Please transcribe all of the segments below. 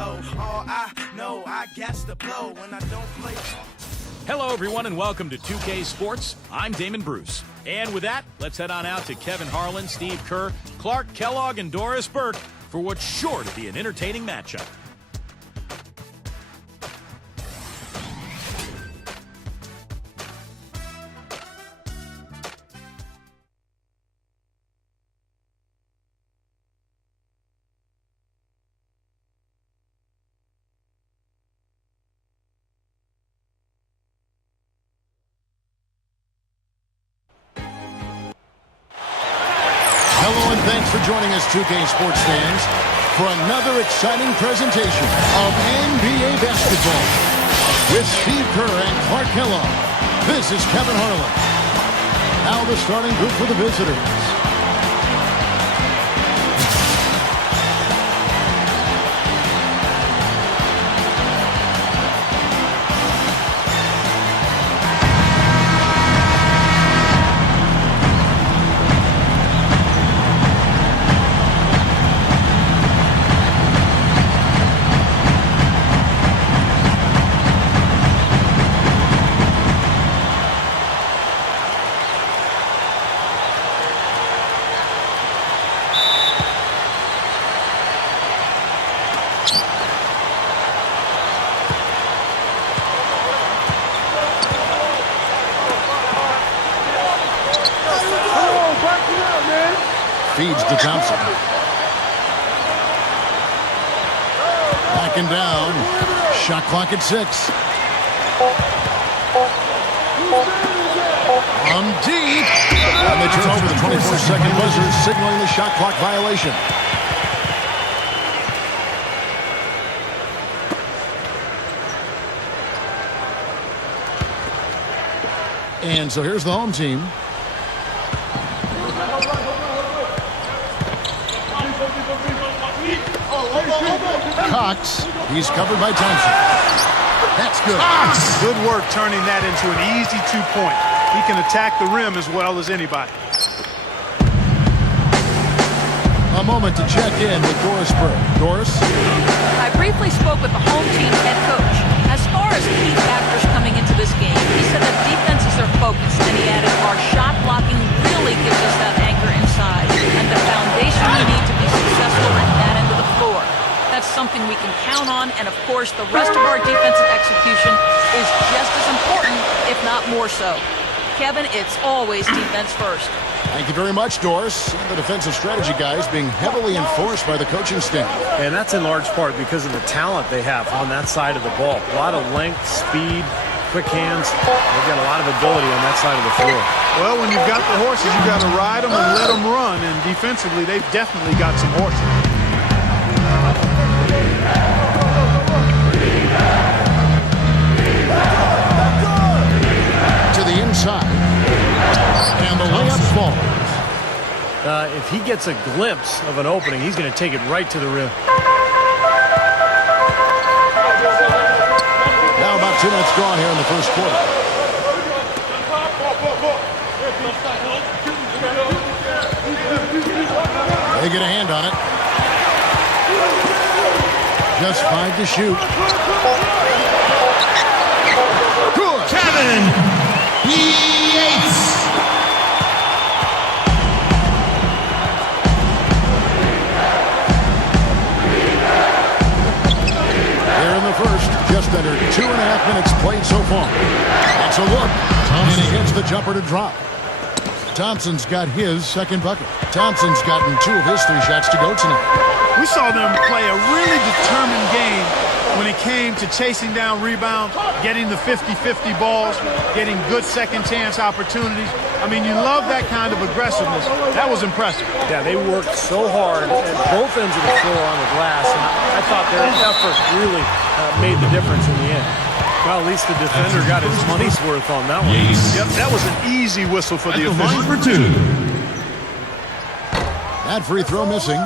Hello, everyone, and welcome to 2K Sports. I'm Damon Bruce. And with that, let's head on out to Kevin Harlan, Steve Kerr, Clark Kellogg, and Doris Burke for what's sure to be an entertaining matchup. Hello and thanks for joining us, 2K Sports fans, for another exciting presentation of NBA basketball. With Steve Kerr and Clark Kellogg, this is Kevin Harlan. Now the starting group for the visitors. Feeds to Thompson. Backing down. Shot clock at 6. From deep. And they turn over the 24-second buzzer, signaling the shot clock violation. And so here's the home team. Cox, he's covered by Thompson. That's good. Cox! Good work turning that into an easy 2-point. He can attack the rim as well as anybody. A moment to check in with Doris Burke. Doris? I briefly spoke with the home team's head coach. As far as key factors coming into this game, he said that defense is their focus, and he added our shot blocking really gives us that anchor inside and the foundation we need to be successful at that end of the floor. That's something we can count on, and of course the rest of our defensive execution is just as important, if not more so. Kevin, it's always defense first. Thank you very much, Doris. The defensive strategy guys being heavily enforced by the coaching staff. And that's in large part because of the talent they have on that side of the ball. A lot of length, speed, quick hands. They've got a lot of ability on that side of the floor. Well, when you've got the horses, you've got to ride them and let them run. And defensively, they've definitely got some horses. To the inside. And the layup falls. If he gets a glimpse of an opening, he's going to take it right to the rim. Now about 2 minutes gone here in the first quarter. They get a hand on it. Just 5 to shoot. Good. Kevin Yates. Here in the first, just under 2.5 minutes played so far. That's a look. And he hits the jumper to drop. Thompson's got his second bucket. Thompson's gotten 2 of his 3 shots to go tonight. We saw them play a really determined game when it came to chasing down rebounds, getting the 50-50 balls, getting good second-chance opportunities. I mean, you love that kind of aggressiveness. That was impressive. Yeah, they worked so hard at both ends of the floor on the glass, and I thought their effort really made the difference in the end. Well, at least the defender got his money's worth on that one. Yes. Yep, that was an easy whistle for the official. Line for 2. That free throw missing.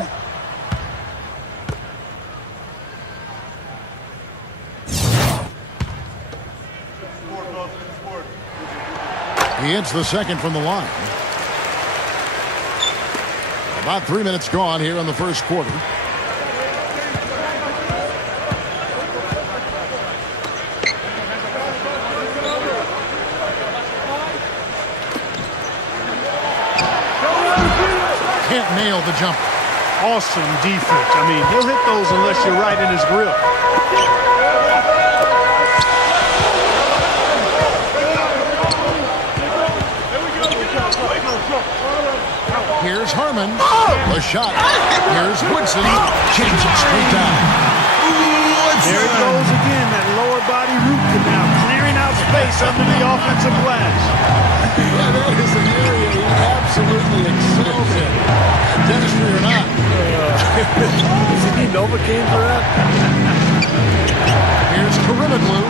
He hits the second from the line. About 3 minutes gone here in the first quarter. nailed the jumper. Awesome defense. I mean, he'll hit those unless you're right in his grip. Here's Harmon. The shot. Here's Woodson. Change it straight down. There it goes again, that lower body root canal, clearing out space under the offensive glass. Yeah, that is an area he absolutely excels in. Dentistry or not. Does he need Novocaine for that? Here's Karimoglu.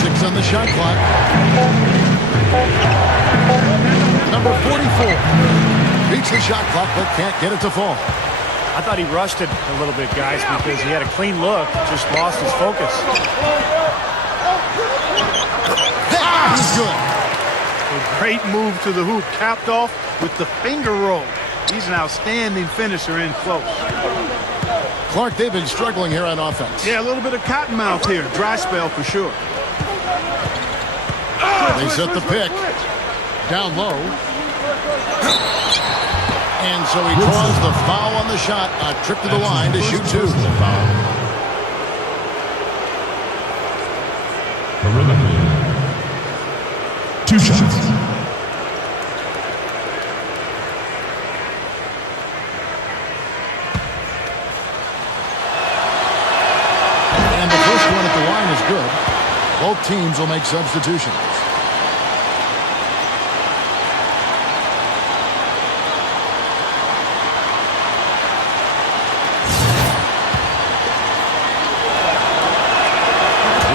6 on the shot clock. Number 44. Beats the shot clock, but can't get it to fall. I thought he rushed it a little bit, guys, because he had a clean look, just lost his focus. He's good. A great move to the hoop, capped off with the finger roll. He's an outstanding finisher in close. Clark, they've been struggling here on offense. Yeah, a little bit of cottonmouth here. Dry spell for sure. They set the pick. Down low. And so he draws the foul on the shot. A trip to the line to shoot 2. Perimeter. 2 shots. And the first one at the line is good. Both teams will make substitutions.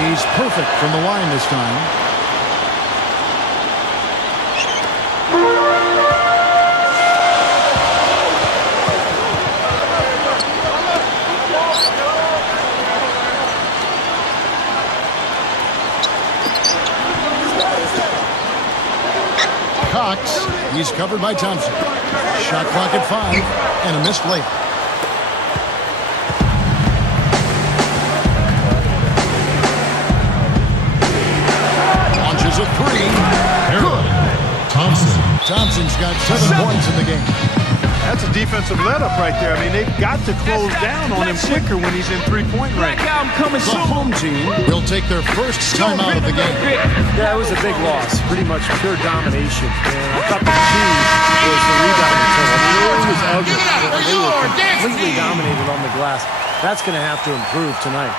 He's perfect from the line this time. Cox, he's covered by Thompson. Shot clock at 5 and a missed layup. Launches a 3. Good. Thompson's got 7 points in the game. That's a defensive let-up right there. I mean, they've got to close down on him quicker when he's in three-point range. The home team will take their first time out of the game. Yeah, it was a big loss. Pretty much pure domination. And I thought the key was the rebounding total. I mean, it was ugly. They were completely dominated on the glass. That's going to have to improve tonight.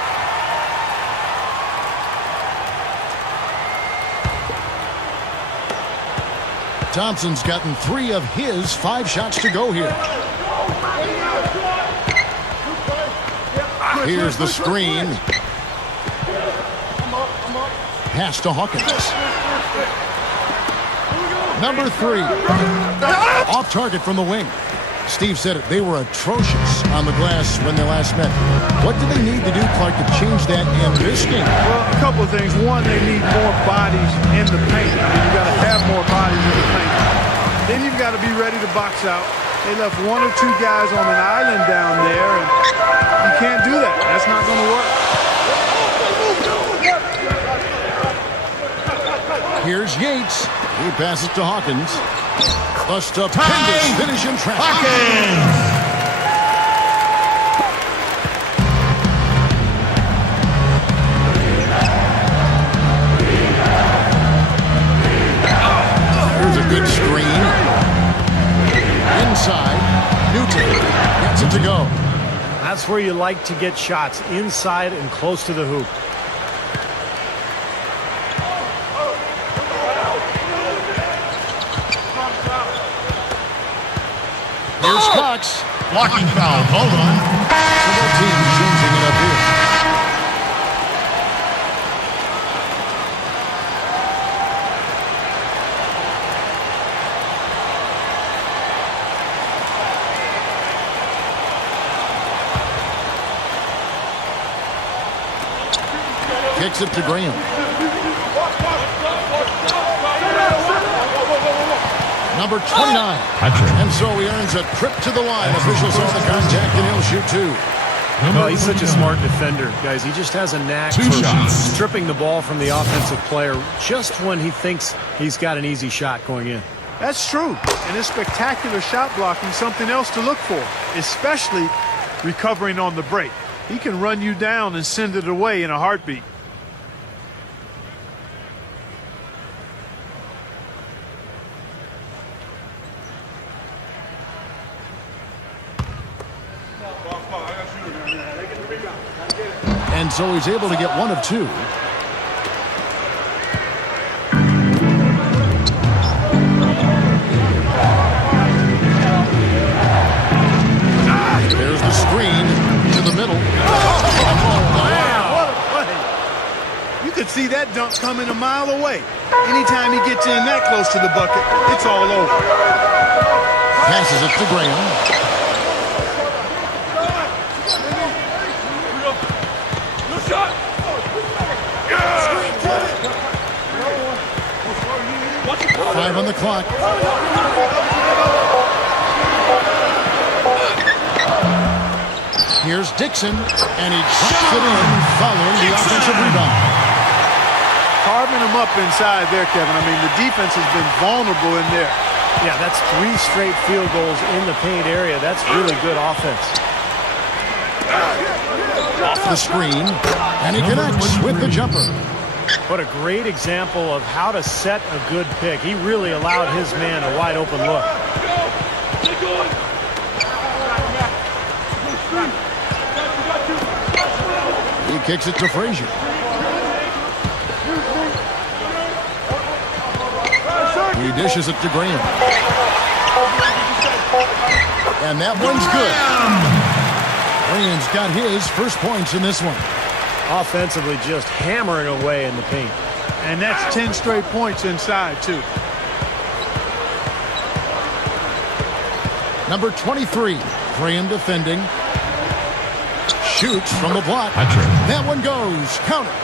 Thompson's gotten 3 of his 5 shots to go here. Here's the screen. Pass to Hawkins. Number 3. Off target from the wing. Steve said it. They were atrocious on the glass when they last met. What do they need to do, Clark, to change that in this game? Well, a couple of things. One, they need more bodies in the paint. I mean, you got to have more bodies in the paint. Then you've got to be ready to box out. They left 1 or 2 guys on an island down there, and you can't do that. That's not going to work. Here's Yates. He passes to Hawkins. A stupendous finish in traffic. Here's a good screen. Inside. Newton gets it to go. That's where you like to get shots, inside and close to the hoop. Here's Cox. Blocking foul. Hold on. So both teams changing it up here. Kicks it to Graham. Number 29. And so he earns a trip to the line. Officials saw the contact and he'll shoot 2. Well, he's such a smart defender, guys. He just has a knack for stripping the ball from the offensive player just when he thinks he's got an easy shot going in. That's true. And his spectacular shot blocking is something else to look for, especially recovering on the break. He can run you down and send it away in a heartbeat. And so he's able to get one of two. There's the screen to the middle. Wow, what a play. You could see that dunk coming a mile away. Anytime he gets in that close to the bucket, it's all over. Passes it to Graham. Five on the clock. Here's Dixon, and he drops it in following the offensive rebound. Carving him up inside there, Kevin. I mean, the defense has been vulnerable in there. Yeah, that's 3 straight field goals in the paint area. That's really good offense. Off the screen, and he connects with the jumper. What a great example of how to set a good pick. He really allowed his man a wide open look. He kicks it to Frazier. He dishes it to Graham. And that one's good. Graham's got his first points in this one. Offensively just hammering away in the paint. And that's 10 straight points inside, too. Number 23, Graham defending. Shoots from the block. That one goes. Count it.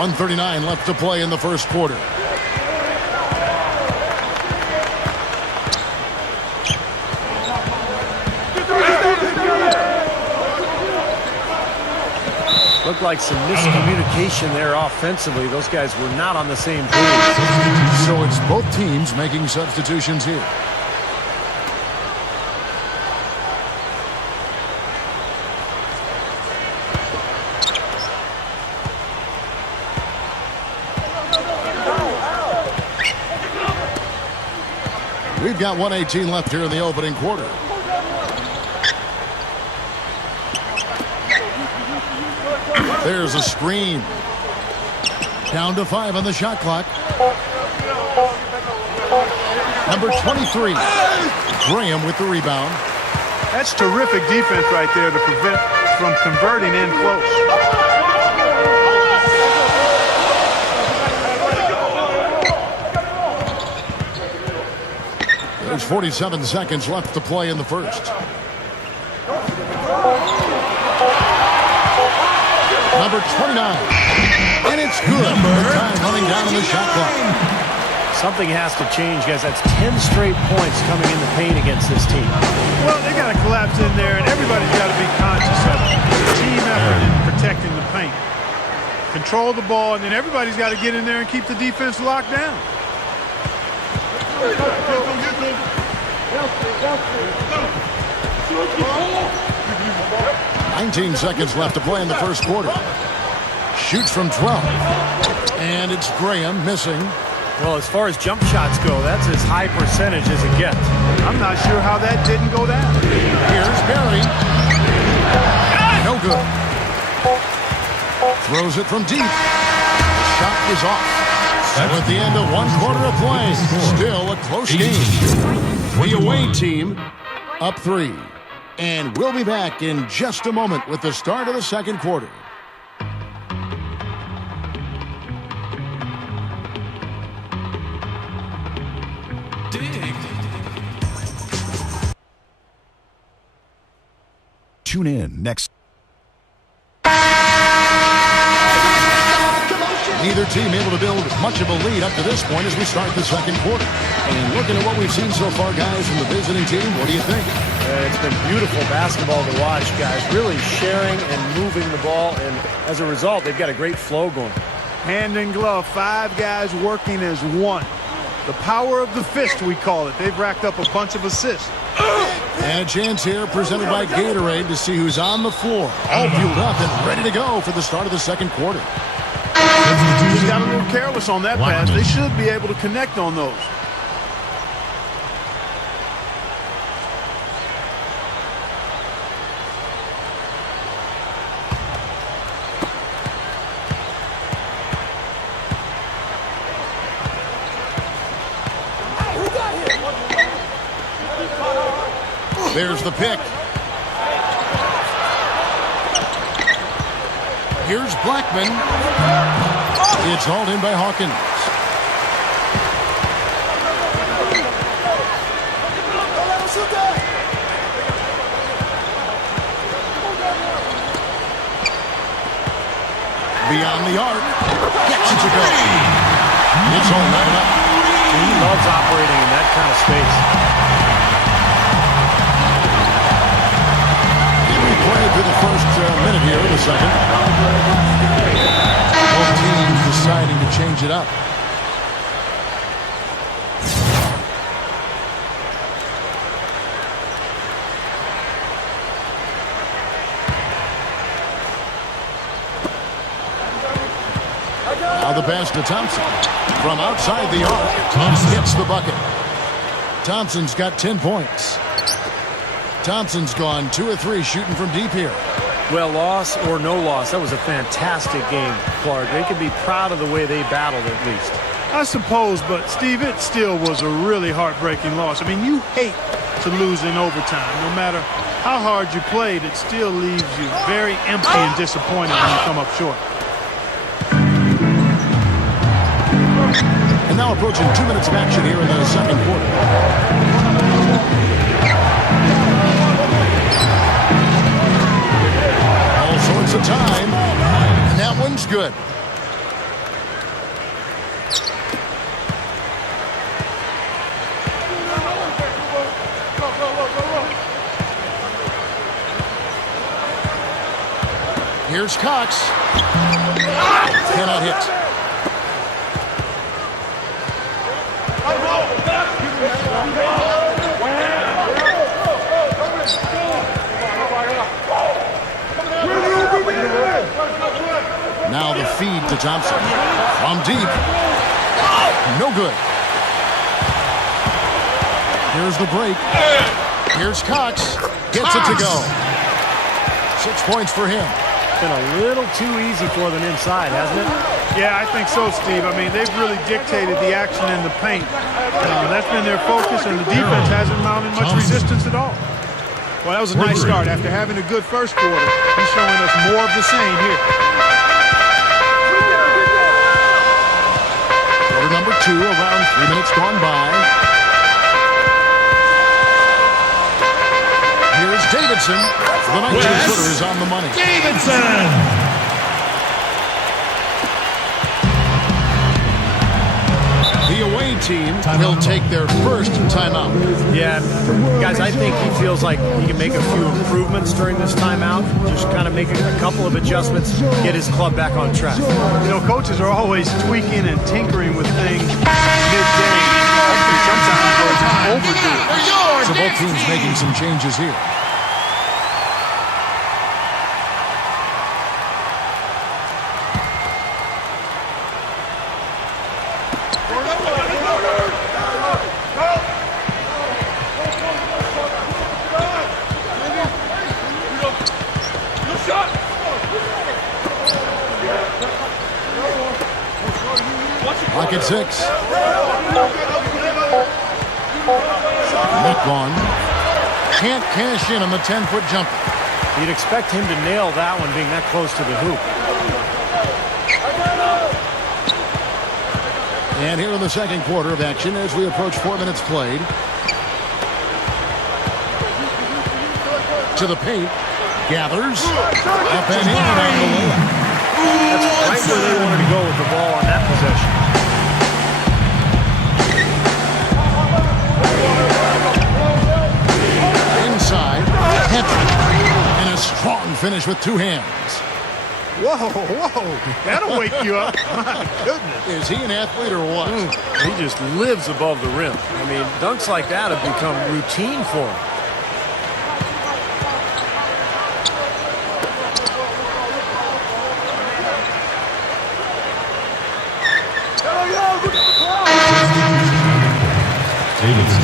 1:39 left to play in the first quarter. Looked like some miscommunication there offensively. Those guys were not on the same page. So it's both teams making substitutions here. We've got 1:18 left here in the opening quarter. There's a screen. Down to 5 on the shot clock. Number 23, Graham with the rebound. That's terrific defense right there to prevent from converting in close. There's 47 seconds left to play in the first. Number 29. And it's good. The time running down on the shot clock. Something has to change, guys. That's 10 straight points coming in the paint against this team. Well, they got to collapse in there, and everybody's got to be conscious of it. Team effort in protecting the paint. Control the ball, and then everybody's got to get in there and keep the defense locked down. 19 seconds left to play in the first quarter. Shoots from 12. And it's Graham missing. Well, as far as jump shots go, that's as high percentage as it gets. I'm not sure how that didn't go down. Here's Barry. No good. Throws it from deep. The shot is off. And at the end of one quarter of play, still a close game. The away team up 3. And we'll be back in just a moment with the start of the second quarter. Tune in next. Neither team able to build much of a lead up to this point as we start the second quarter. And looking at what we've seen so far, guys, from the visiting team, what do you think? It's been beautiful basketball to watch, guys. Really sharing and moving the ball, and as a result, they've got a great flow going. Hand in glove, 5 guys working as one. The power of the fist, we call it. They've racked up a bunch of assists. And a chance here presented by Gatorade to see who's on the floor. All fueled up and ready to go for the start of the second quarter. Just got a little careless on that pass. They should be able to connect on those. There's the pick. Here's Blackman. It's hauled in by Hawkins. Beyond the arc. Gets it to go. It's all right up. He loves operating in that kind of space. Play through the first minute here in the second. Both teams deciding to change it up. Now the pass to Thompson. From outside the arc, hits the bucket. Thompson's got 10 points. Thompson's gone 2 of 3 shooting from deep here. Well, loss or no loss, that was a fantastic game, Clark. They could be proud of the way they battled at least. I suppose, but Steve, it still was a really heartbreaking loss. I mean, you hate to lose in overtime. No matter how hard you played, it still leaves you very empty and disappointed when you come up short. And now approaching 2 minutes of action here in the second quarter. Sorts of time, and that one's good. Here's Cox. Cannot hit. Now the feed to Thompson. From deep. No good. Here's the break. Here's Cox. Gets it to go. 6 points for him. Been a little too easy for them inside, hasn't it? Yeah, I think so, Steve. I mean, they've really dictated the action in the paint. That's been their focus, and the defense hasn't mounted much resistance at all. Well, that was a nice start. After having a good first quarter, he's showing us more of the same here. Quarter number 2, around 3 minutes gone by. Here's Davidson. The 19-footer is on the money. Davidson! The away team will take their first timeout. Yeah, guys, I think he feels like he can make a few improvements during this timeout. Just kind of make a couple of adjustments, get his club back on track. You know, coaches are always tweaking and tinkering with things mid-game. Sometimes they'll overdo it. So both teams making some changes here. Clock at 6. Not gone. Can't cash in on the 10-foot jumper. You'd expect him to nail that one being that close to the hoop. And here in the second quarter of action as we approach 4 minutes played. To the paint. Gathers. Up and in on the layup. That's right where they wanted to go with the ball on that possession. Inside. Henry. And a strong finish with 2 hands. Whoa. That'll wake you up. My goodness. Is he an athlete or what? He just lives above the rim. I mean, dunks like that have become routine for him. Davidson.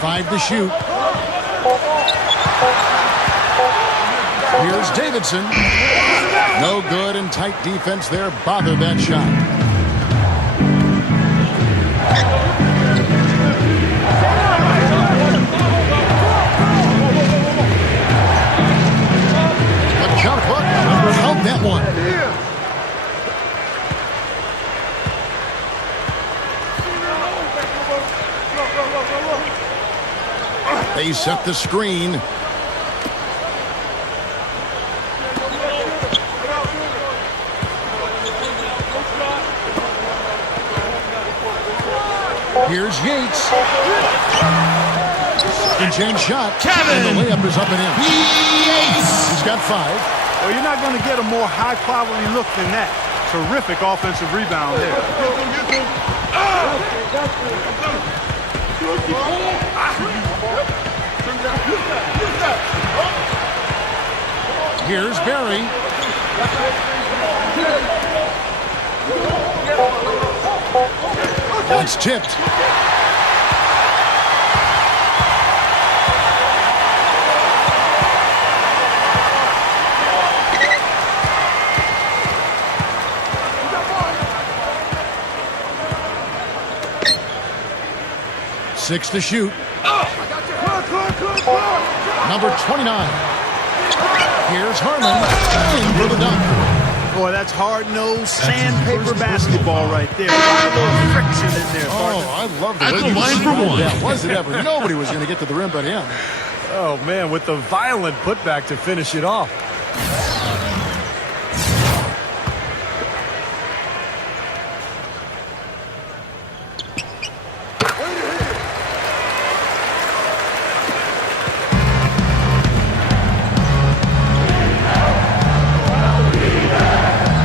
5 to shoot. Here's Davidson. No good, and tight defense there bothered that shot. But shot clock held that one. They set the screen. Here's Yates. Insane shot. Kevin. And the layup is up and in. Yates. He's got 5. Well, you're not going to get a more high-quality look than that. Terrific offensive rebound there. Here's Barry. It's tipped. Six to shoot. Number 29. Here's Harmon in for the dunk. Boy, that's hard-nosed sandpaper basketball right there. A lot of little friction in there. Oh, I love the At way the you line for described one. that. Was it ever? Nobody was going to get to the rim but him. Oh, man, with the violent putback to finish it off.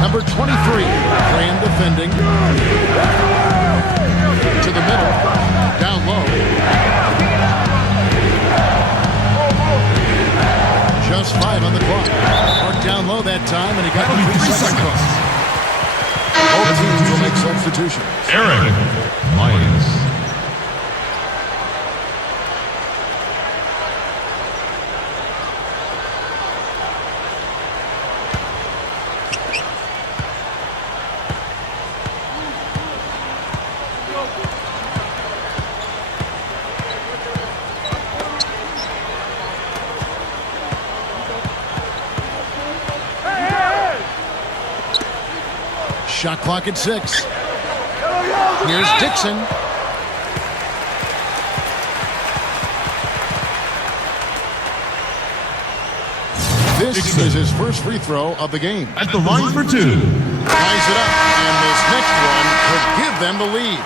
Number 23, Graham defending. To the middle, down low. Just 5 on the clock. Marked down low that time, and he got 3 seconds. Both teams will make substitutions. Eric Myers. Shot clock at 6. Here's Dixon. This Dixon. is his first free throw of the game. At the line for 2. Ties it up, and this next one could give them the lead.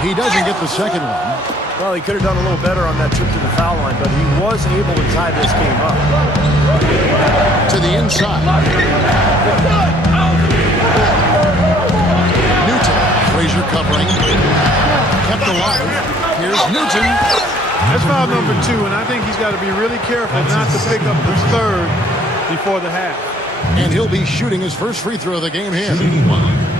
He doesn't get the second one. Well, he could have done a little better on that trip to the foul line, but he was able to tie this game up. To the inside. Newton. Frazier covering. Kept alive. Here's Newton. That's foul number 2, and I think he's got to be really careful not to pick up the third before the half. And he'll be shooting his first free throw of the game here. Shooting 1.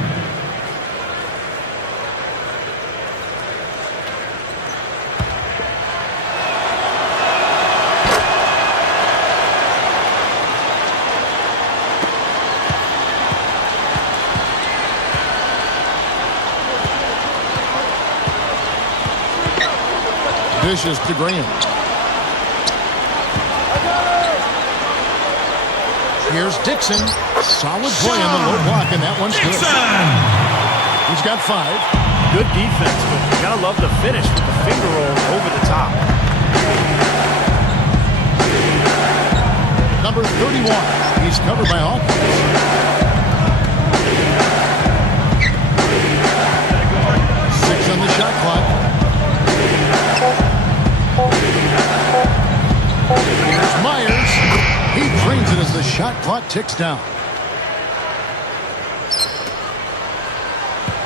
Dishes to Graham. Here's Dixon. Solid play on the low block, and that one's good. He's got 5. Good defense, but you gotta love the finish with the finger roll over the top. Number 31. He's covered by Hawkins. On the shot clock. Here's Myers. He drains it as the shot clock ticks down.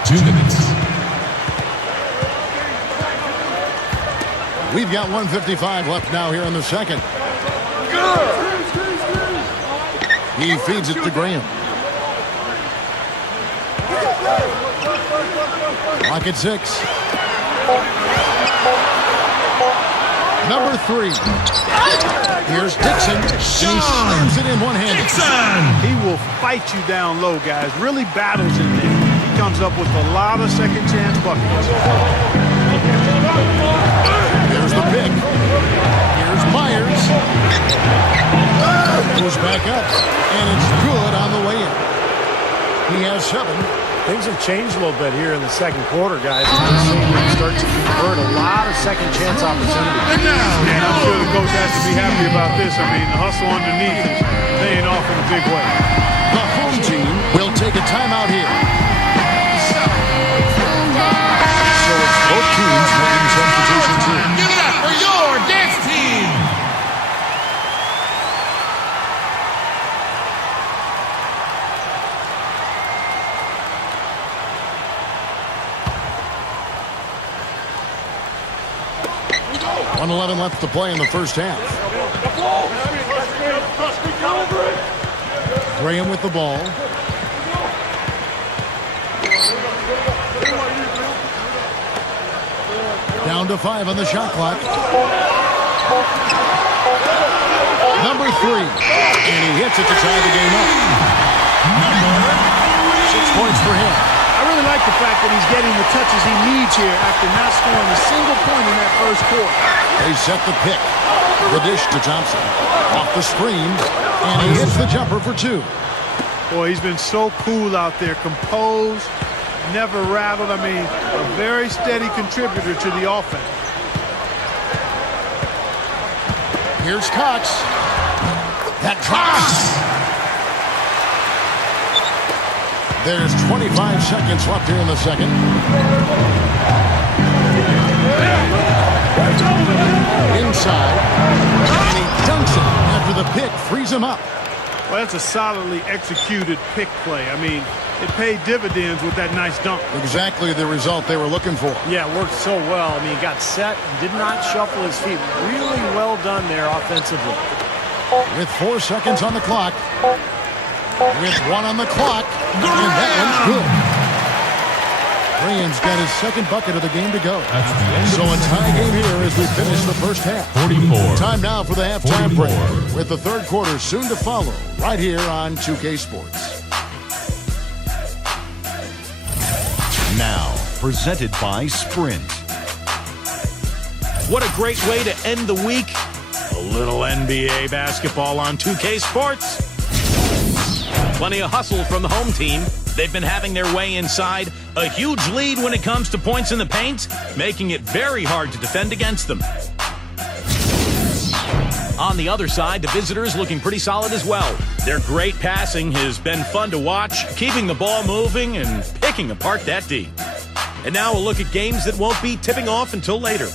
2 minutes. We've got 1:55 left now here in the second. He feeds it to Graham. Clock at 6. Number 3. Here's Dixon. And he slams it in one-handed. He will fight you down low, guys. Really battles in there. He comes up with a lot of second chance buckets. There's the pick. Here's Myers. Goes back up. And it's good on the way in. He has 7. Things have changed a little bit here in the second quarter, guys. We're seeing them start to convert a lot of second chance opportunities. And I'm sure the coach has to be happy about this. I mean, the hustle underneath is paying off in a big way. The home team will take a timeout here. So it's both teams making substitutions here. Give it up for your dance team. .11 left to play in the first half. Graham with the ball. Down to 5 on the shot clock. Number 3. And he hits it to tie the game up. 6 points for him. I really like the fact that he's getting the touches he needs here after not scoring a single point in that first quarter. They set the pick. The dish to Thompson. Off the screen. And he hits the jumper for 2. Boy, he's been so cool out there. Composed. Never rattled. I mean, a very steady contributor to the offense. Here's Cox. That drops. There's 25 seconds left here in the second. Inside. And he dunks it after the pick frees him up. Well, that's a solidly executed pick play. I mean, it paid dividends with that nice dunk. Exactly the result they were looking for. Yeah, it worked so well. I mean, he got set, did not shuffle his feet. Really well done there offensively. With 4 seconds on the clock. With 1 on the clock. And that one's good. Graham's got his second bucket of the game to go. So a tie game here as we finish the first half. 44. Time now for the halftime 44. break, with the third quarter soon to follow, right here on 2K Sports. Now, presented by Sprint. What a great way to end the week. A little NBA basketball on 2K Sports. Plenty of hustle from the home team. They've been having their way inside. A huge lead when it comes to points in the paint, making it very hard to defend against them. On the other side, the visitors looking pretty solid as well. Their great passing has been fun to watch, keeping the ball moving and picking apart that D. And now we'll look at games that won't be tipping off until later.